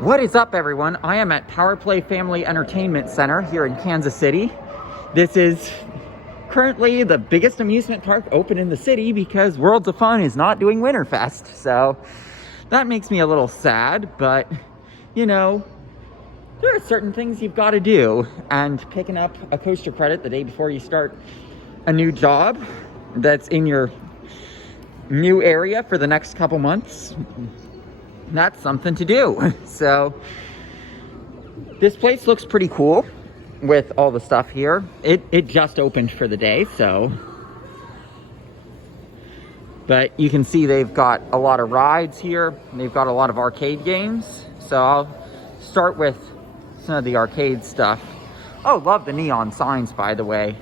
What is up, everyone? I am at Power Play Family Entertainment Center here in Kansas City. This is currently the biggest amusement park open in the city because Worlds of Fun is not doing Winterfest. So that makes me a little sad, but you know, there are certain things you've got to do, and picking up a coaster credit the day before you start a new job that's in your new area for the next couple months, that's something to do. So this place looks pretty cool with all the stuff here. It just opened for the day, so, but you can see they've got a lot of rides here. They've got a lot of arcade games. So I'll start with some of the arcade stuff. Oh, love the neon signs, by the way.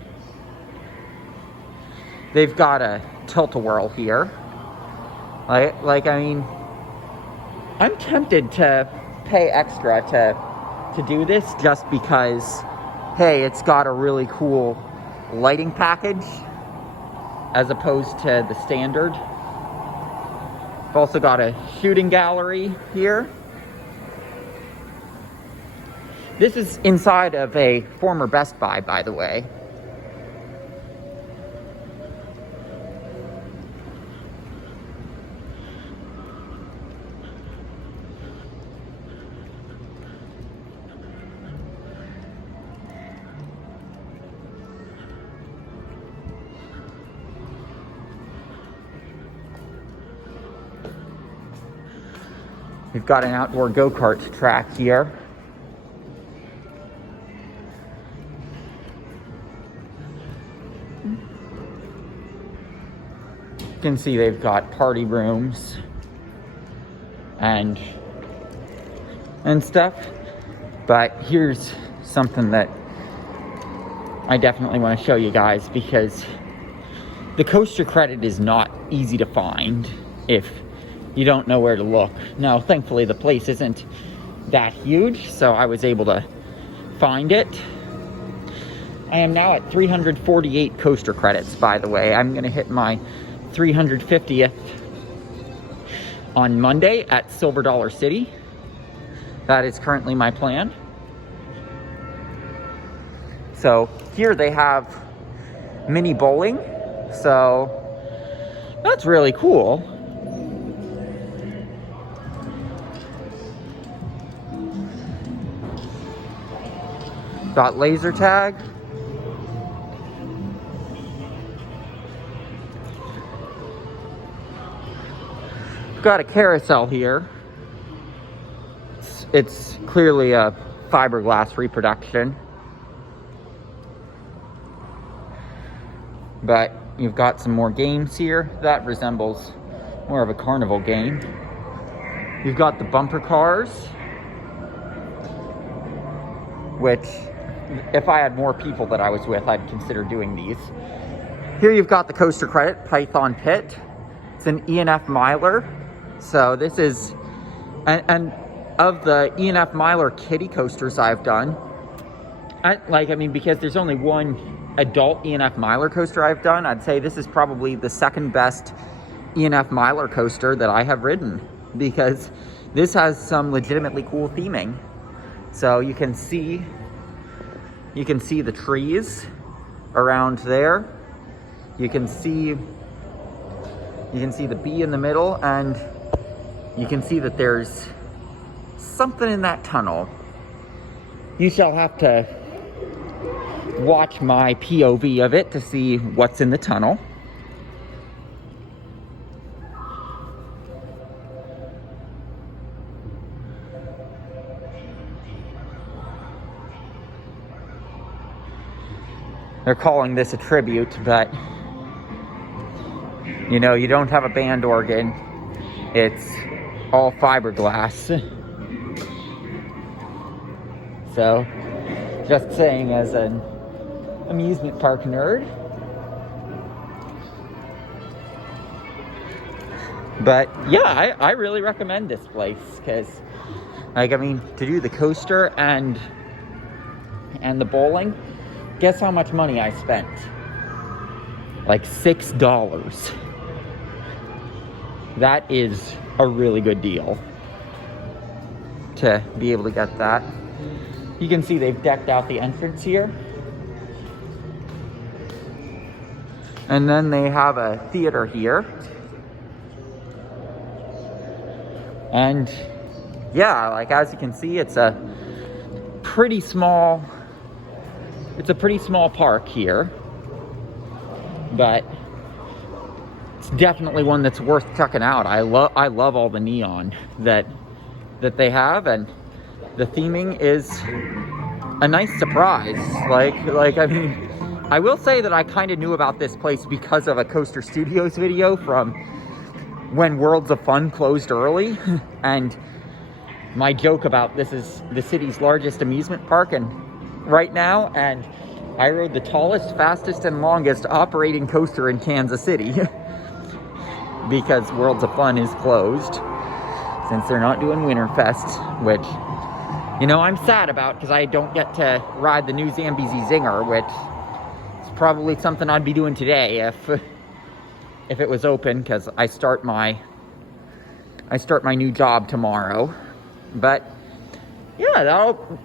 They've got a tilt-a-whirl here. Like I mean, I'm tempted to pay extra to do this just because, hey, it's got a really cool lighting package as opposed to the standard. I've also got a shooting gallery here. This is inside of a former Best Buy, by the way. We've got an outdoor go-kart track here. You can see they've got party rooms and stuff. But here's something that I definitely want to show you guys, because the coaster credit is not easy to find if you don't know where to look. Now, thankfully, the place isn't that huge, so I was able to find it. I am now at 348 coaster credits, by the way. I'm gonna hit my 350th on Monday at Silver Dollar City. That is currently my plan. So here they have mini bowling, so that's really cool. Got laser tag. Got a carousel here. It's clearly a fiberglass reproduction. But you've got some more games here. That resembles more of a carnival game. You've got the bumper cars, which, if I had more people that I was with, I'd consider doing these. Here you've got the coaster credit, Python Pit. It's an E&F Miler. So this is, and of the E&F Miler kiddie coasters I've done, because there's only one adult E&F Miler coaster I've done, I'd say this is probably the second best E&F Miler coaster that I have ridden, because this has some legitimately cool theming. So you can see the trees around there. You can see the bee in the middle, and you can see that there's something in that tunnel. You shall have to watch my POV of it to see what's in the tunnel. They're calling this a tribute, but you know, you don't have a band organ. It's all fiberglass. So, just saying, as an amusement park nerd. But yeah, I really recommend this place, because, to do the coaster and the bowling, guess how much money I spent? Like $6. That is a really good deal. to be able to get that. You can see they've decked out the entrance here. And then they have a theater here. And yeah, like as you can see, it's a pretty small park here. But it's definitely one that's worth checking out. I love all the neon that they have, and the theming is a nice surprise. Like I mean, I will say that I kind of knew about this place because of a Coaster Studios video from when Worlds of Fun closed early, and my joke about this is the city's largest amusement park and right now, and I rode the tallest, fastest, and longest operating coaster in Kansas City because Worlds of Fun is closed since they're not doing Winterfest, which, you know, I'm sad about because I don't get to ride the new Zambezi Zinger, which is probably something I'd be doing today if it was open, because I start my new job tomorrow. But yeah,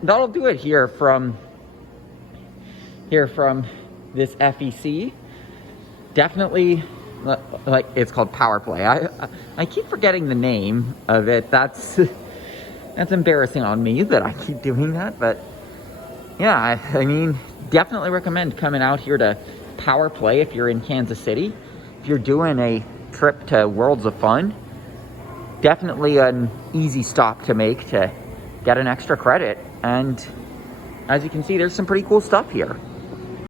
that'll do it here from this FEC. Definitely, like, it's called Power Play. I keep forgetting the name of it. That's embarrassing on me that I keep doing that. But yeah, I mean, definitely recommend coming out here to Power Play if you're in Kansas City. If you're doing a trip to Worlds of Fun, definitely an easy stop to make to get an extra credit. And as you can see, there's some pretty cool stuff here.